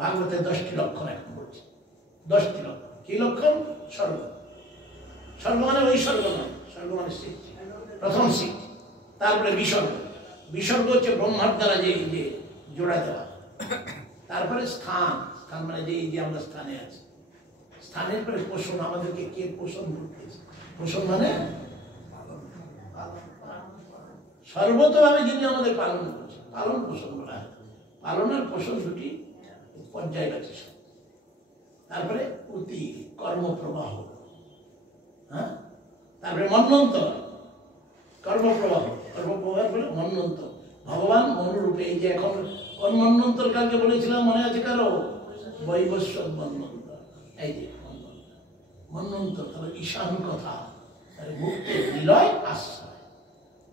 ভাগবতের 10টি লক্ষণ এখন বলছি। 10টি লক্ষণ। কি লক্ষণ? স্বর্গ। স্বর্গ মানে ওই স্বর্গ নয়, স্বর্গ মানে সৃষ্টি, প্রথম সৃষ্টি। তারপরে বিসর্গ। বিসর্গ হচ্ছে ব্রহ্মার দ্বারা যে জোড়া দেওয়া। তারপরে স্থান। স্থান মানে যে আমরা স্থানে আছি। স্থানের পরে পোষণ, আমাদেরকে কে পোষণ করতেছে? পোষণ মানে সর্বতভাবে যিনি আমাদের পালন করছে, পালন পোষণ বলা হয়। পালনের পোষণ দুটি পর্যায় আছে। তারপরে অতি কর্মপ্রবাহ, হ্যাঁ, তারপরে মন্বন্তর, কর্মপ্রবাহ। কর্মপ্রবাহ বলে মন্বন্তর, ভগবান মনুরূপে। এই যে এখন কোন মন্বন্তর কালকে বলেছিলাম মনে আছে কারো? বৈবস্বত মন্বন্তর। এই যে মন্বন্তর, তাহলে ঈশান কথা, মুক্তির নিলয় আশ্রয়।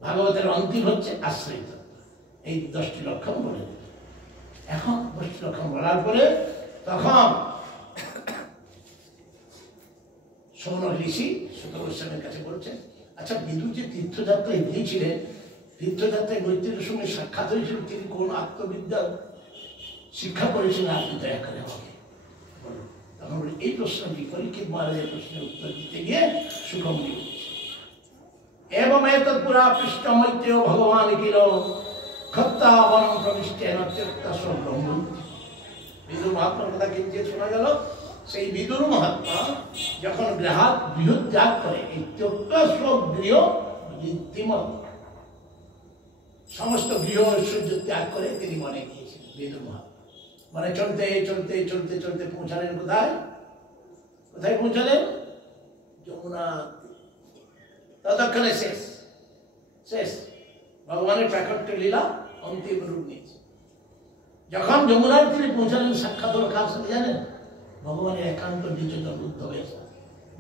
ভাগবতের অন্তিম হচ্ছে আশ্রয়িত। এই 10টি লক্ষণ বলে দিল। এখন 10টি লক্ষণ বলার পরে তখন সৌনক ঋষি সুত গোস্বামীর কাছে বলছেন, আচ্ছা বিদুর যে তীর্থযাত্রায় গিয়েছিলেন, তীর্থযাত্রায় মৈত্রেয়ের সঙ্গে সাক্ষাৎ হয়েছিল, তিনি কোন আত্মবিদ্যা শিক্ষা করেছিলেন আপনি দয়া করে আমাকে বলুন। তখন বলি এই প্রশ্নটি পরীক্ষিত মহারাজের প্রশ্নের উত্তর দিতে গিয়ে সুখমণি বলছে, एवं एतत् पुरा पृष्ठ मैत्रेयो भगवान किल खत्तावनं प्रविष्टेन त्यक्तस्व ब्रह्म। বিদুর মহাত্মার কথা কিন্তু শোনা গেল, সেই বিদুর মহাত্মা যখন গৃহ ত্যাগ করে, এই त्यক্তস্ব গৃহ রীতিমত সমস্ত গৃহ ঐশ্বর্য ত্যাগ করে তিনি মনে গিয়েছিলেন। বিদুর মহাত্মা মানে চলতে চলতে চলতে চলতে পৌঁছালেন কোথায়? কোথায় পৌঁছালেন? যমুনা। ততক্ষণে শেষ শেষ ভগবানের প্রাকট্য লীলা অন্তিম রূপ নিয়েছে। যখন যমুনার তীরে পৌঁছালেন, সাক্ষাৎ হল কার সাথে জানেন? ভগবানের একান্ত নিচেতন রুদ্ধ হয়েছে।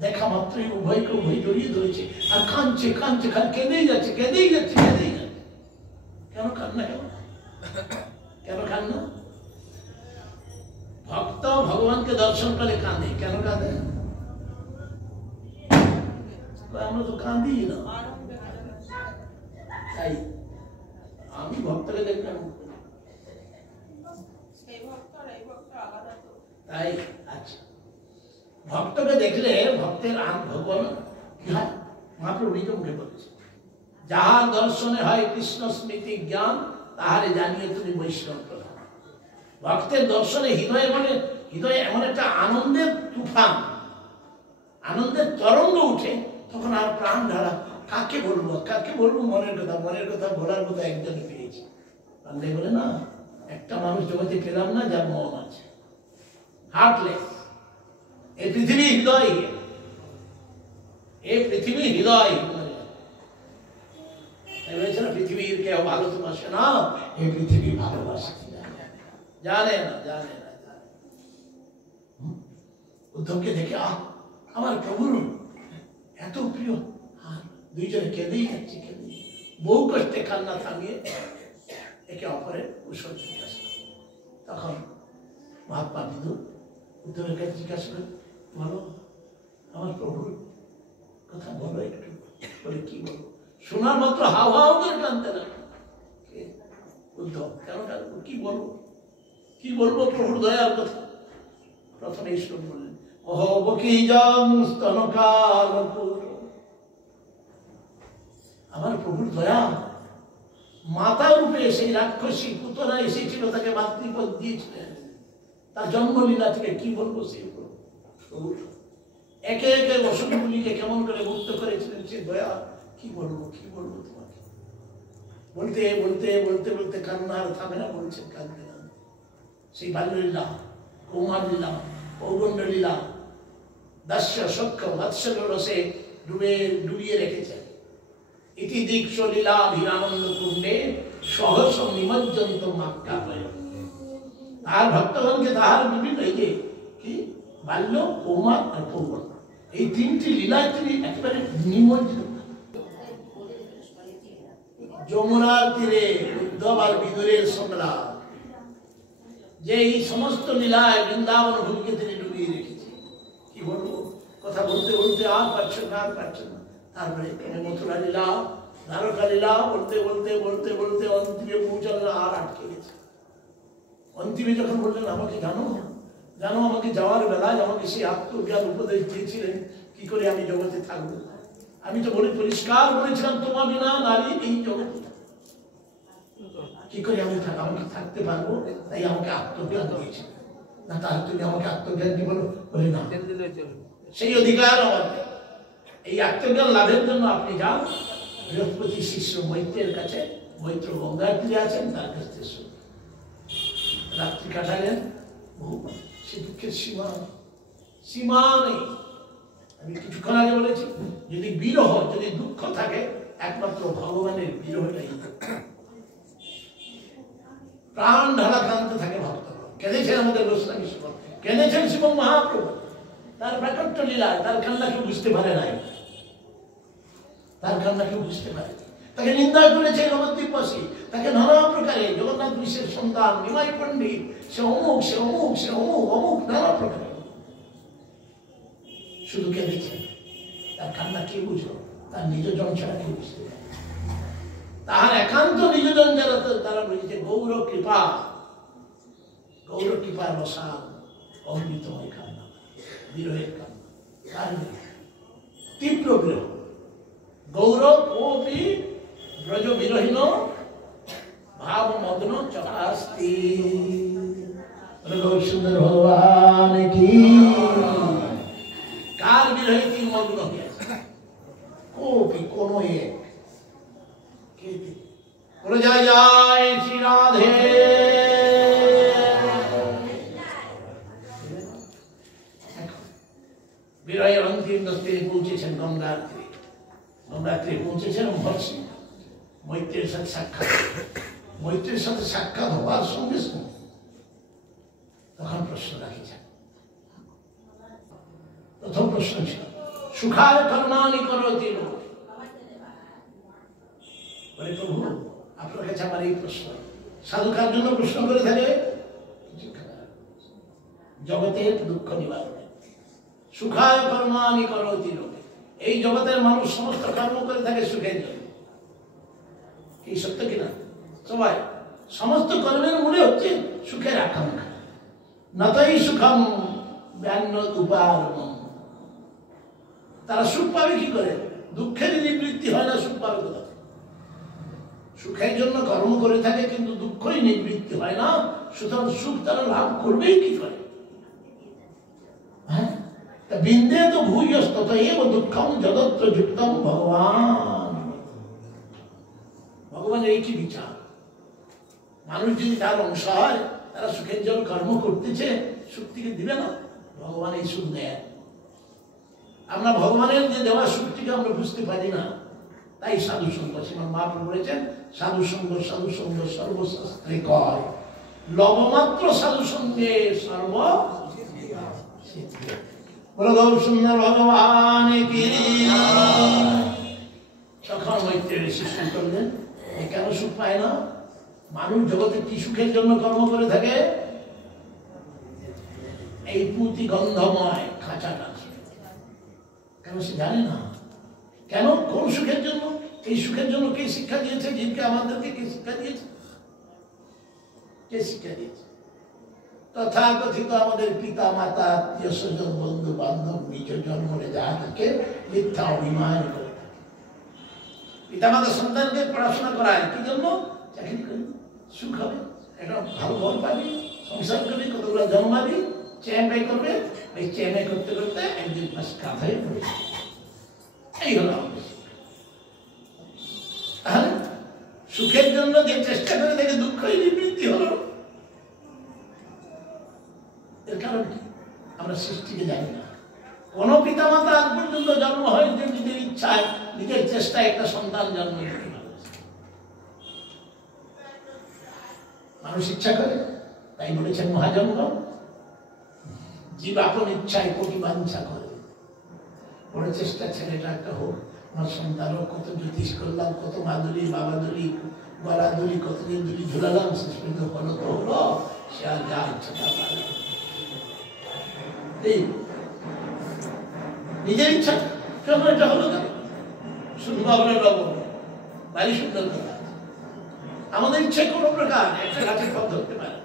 দেখা মাত্রই উভয়কে উভয় জড়িয়ে ধরেছে আর কাঁদছে কাঁদছে, কেঁদেই যাচ্ছে কেঁদেই যাচ্ছে কেঁদেই যাচ্ছে। কেন কান্না? কেন কান্না? ভক্ত ভগবানকে দর্শন করে কাঁদে। কেন কাঁদে? আমরা তো কাঁদি না। তাই আমি ভক্তকে দেখলাম, তাই আচ্ছা, ভক্তকে দেখলে ভক্তের ভগবান কি হয়? মহাপ্রভু নিজে মুখে বলেছে, যাহার দর্শনে হয় কৃষ্ণ স্মৃতি জ্ঞান, তাহারে জানিয়ে তুমি বৈষ্ণব প্রধান। ভক্তের দর্শনে হৃদয়ে এমন একটা আনন্দের তুফান, আনন্দের তরঙ্গ উঠে, তখন আর প্রাণ ঢালা। কাকে বলবো মনের কথা বলার কথা একজনে পেয়েছি। বাংলা বলে না, একটা মানুষ জগতে পেলাম না যার মন আছে, হার্টলেস। এই পৃথিবী হৃদয়, এই পৃথিবী হৃদয় বলেছে না, পৃথিবীর কেউ ভালো তো বাসে না, এই পৃথিবী ভালোবাসে জানে না। উদ্ধবকে দেখে আমার প্রভুর এত প্রিয়, আর দুইজনে কেঁদেই যাচ্ছে, বহু কষ্টে কান্না থামিয়ে একে অপরের কুশল জিজ্ঞাসা করে। তখন মহাত্মা বিদুর উদ্ধবের কাছে জিজ্ঞাসা করে, বলো আমার প্রভুর কথা বলো একটু। বলে কি বলবো? শোনার মাত্র হাও হাও করে কাঁদতে লাগলো। উদ্ধব কেন কাঁদবো? কি বলবো প্রভুর দয়ার কথা? প্রথমে ঈশ্বর বললেন, আমার প্রভুর দয়া, মাতা রূপে সেই রাক্ষসী পুতনা এসেছিল, তাকে মাতৃপদ দিয়েছিলেন, তার জন্মলীলা থেকে কি বলবো? সেই প্রভু একে একে অসুখগুলিকে কেমন করে মুক্ত করেছিলেন, সে দয়া কি বলবো তোমাকে? বলতে বলতে বলতে বলতে কান্নার থামে না, বলছেন কাঁদতে কাঁদতে সেই বাল্যলীলা, কৌমার লীলা, পৌগণ্ড লীলা, দাস্য সখ্য বাৎসল্য রসে ডুবিয়ে রেখেছেন। ইতি দীক্ষ লীলা ভিরানন্দ কুণ্ডে সহস নিমজ্জন্ত মাক্কা হয়ে। তার ভক্তগণকে তাহার বিভিন্ন এই যে কি বাল্য, কৌমার আর পৌগণ্ড, এই তিনটি লীলায় তিনি একেবারে নিমজ্জিত। যমুনার তীরে উদ্ধব আর বিদুরের সংলাপ, যে এই সমস্ত লীলায় বৃন্দাবন ভূমিকে তিনি ডুবিয়ে রেখেছেন। কি বলবো? কথা বলতে বলতে আর পারছেন না। তারপরে মথুরা লীলা, দ্বারকা লীলা বলতে বলতে অন্তিমে পৌঁছালেন, আর আটকে গেছে। অন্তিমে যখন বললেন আমাকে জানো জানো, আমাকে যাওয়ার বেলায় আমাকে সেই আত্মজ্ঞান উপদেশ দিয়েছিলেন কি করে আমি জগতে থাকবো। আমি তো বলে পরিষ্কার বলেছিলাম তোমার বিনা নারী এই জগতে কি করে আমি আমাকে থাকতে পারবো, তাই আমাকে আত্মজ্ঞান দিয়েছে। না তার তুমি আমাকে আত্মজ্ঞান কি বলো, বলে না, সেই অধিকার আমাদের। এই আত্মজ্ঞান লাভের জন্য আপনি যান বৃহস্পতি শিষ্য মৈত্রের কাছে, মৈত্র গঙ্গাত্রী আছেন তার কাছে রাত্রি কাটালেন। সে দুঃখের সীমা সীমা নেই। আমি কিছুক্ষণ আগে বলেছি যদি বিরহ, যদি দুঃখ থাকে একমাত্র ভগবানের বিরহটাই। প্রাণ ঢালা কাঁদতে থাকে ভক্ত, কেঁদেছেন আমাদের গোস্বামী শিব, কেঁদেছেন শিব মহাপ্রভু। তার প্রাকট্য লীলায় তার কান্না কেউ বুঝতে পারে নাই, তার কান্না কেউ বুঝতে পারে। তাকে নিন্দা করেছে নবদ্বীপবাসী, তাকে নানা প্রকারে জগন্নাথ বিশ্বের সন্তান নিমাই পণ্ডিত, সে অমুক সে অমুক সে অমুক অমুক নানা প্রকারে শুধু কেঁদেছেন। তার কান্না কে বুঝলো? তার নিজজন ছাড়া কেউ বুঝতে পারে। তাহার একান্ত নিজজন যারা তারা বুঝেছে গৌর কৃপা, গৌর কৃপার বসান অমৃতময় কান্না, বিরহের কান্না, তার তীব্র বিরহ। গৌর কোপি ব্রজ বিরহীন ভাব মগ্ন চকাস্তি। সুন্দর ভগবান কি কার বিরহে তিনি মগ্ন হয়েছে? কোপি কোন এক জয় জয় শ্রী রাধে। বিরহের অন্তিম দস্তিনে পৌঁছেছেন গঙ্গাত্রী, গঙ্গাত্রী পৌঁছেছেন মহর্ষি মৈত্রের সাথে সাক্ষাৎ। মৈত্রের সাথে সাক্ষাৎ হওয়ার সঙ্গে সঙ্গে তখন প্রশ্ন রাখিছেন। প্রথম প্রশ্ন ছিল সুখায় কর্মাণি করতি লোক। বলে প্রভু আপনার কাছে আমার এই প্রশ্ন, সাধুকার জন্য প্রশ্ন করে থাকে জগতের দুঃখ নিবারণে। সুখায় কর্মাণি করতি লোক, এই জগতের মানুষ সমস্ত কর্ম করে থাকে সুখের জন্য। কি সত্য কিনা? সবাই সমস্ত কর্মের মূলে হচ্ছে সুখের আকাঙ্ক্ষা। নতই সুখম ব্যান্ন উপারম। তারা সুখ পাবে কি করে? দুঃখের নিবৃত্তি হয় না, সুখ পাবে কোথা? সুখের জন্য কর্ম করে থাকে কিন্তু দুঃখই নিবৃত্তি হয় না, সুতরাং সুখ তারা লাভ করবেই কি করে? হ্যাঁ, বিন্দে তো ভূয়স্তত এব দুঃখম জগত্র যুক্তম ভগবান। ভগবানের এই কি বিচার? মানুষ যদি তার অংশ হয়, তারা সুখের জন্য কর্ম করতেছে, সুখ থেকে দিবে না। ভগবান এই সুখ দেয়। আমরা ভগবানের যে দেওয়া সুখটিকে আমরা বুঝতে পারি না, তাই সাধু সঙ্গ। শ্রীমান মহাপ্রভু বলেছেন সাধু সঙ্গ সর্বশাস্ত্রে কয়, লবমাত্র সাধু সঙ্গে সর্ব বলো গৌর সুন্দর ভগবান কি। তখন মৈত্রের শিষ্য করলেন কেন সুখ পায় না? মানুষ জগতে কি সুখের জন্য কর্ম করে থাকে? এই পুঁতি গন্ধময় খাঁচাটা কেন সে জানে না? কেন? কোন সুখের জন্য? এই সুখের জন্য কে শিক্ষা দিয়েছে? জীবকে আমাদেরকে কে শিক্ষা দিয়েছে? কে শিক্ষা দিয়েছে? তথাকথিত আমাদের পিতা মাতা আত্মীয় স্বজন বন্ধু বান্ধব নিজ জন্মে যাহা থাকে মিথ্যা অভিমান করে থাকে। পিতা মাতা সন্তানকে পড়াশোনা করায় কি জন্য? চাকরি করবি, সুখ হবে, একটা ভালো ঘর পাবি, সংসার করবি, কতগুলো জন্মাবি, চেয়ারম্যান করবে। এই চেয়ারম্যান করতে করতে একদিন মাস কাঁথায় পড়ে। এই হলো আমাদের। তাহলে সুখের জন্য যে চেষ্টা করে দেখে দুঃখই নিবৃত্তি হলো। এর কারণ কি? আমরা সৃষ্টিকে জানি না। কোন পিতা মাতা আজ পর্যন্ত জন্ম হয় যে নিজের ইচ্ছায় নিজের চেষ্টায় একটা সন্তান জন্ম দিতে পারে? মানুষ ইচ্ছা করে, তাই বলেছেন মহাজনগণ জীব আপন ইচ্ছায় কোটি বাঞ্ছা করে। বড় চেষ্টা ছেলেটা একটা হোক, আমার সন্তান হোক। কত জ্যোতিষ করলাম, কত মাদুলি বাবাদুলি গলাদুলি কতদিন দুলি ঝুলালাম, শেষ পর্যন্ত হলো তো হলো, সে আর যা ইচ্ছা তা পারে। নিজের ইচ্ছা কেন এটা হলো না? শুধু বাবুরা বাবু বাড়ি সুন্দর কথা। আমাদের ইচ্ছে কোনো প্রকার একটা গাছের ফল ধরতে পারে,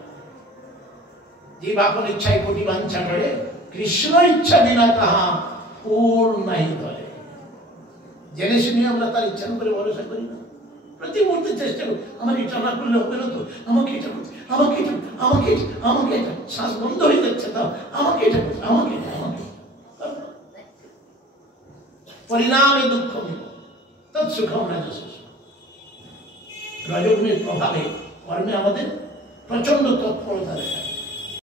জীব আপন ইচ্ছায় কোটি বাঞ্ছা করে, কৃষ্ণ ইচ্ছা বিনা তাহা পূর্ণ নাহি ধরে। জেনে শুনে আমরা তার ইচ্ছার উপরে ভরসা করি না। প্রতি মুহূর্তে চেষ্টা করি, আমার এটা না করলে হবে না তো, আমাকে এটা করতে, আমাকে এটা, আমাকে এটা, আমাকে এটা, শ্বাস বন্ধ হয়ে যাচ্ছে তাও আমাকে এটা করতে, আমাকে এটা, আমাকে পরিণামে দুঃখ মিল তৎসুখম রাজস। রজগুণের প্রভাবে কর্মে আমাদের প্রচন্ড তৎপরতা দেখা যায়।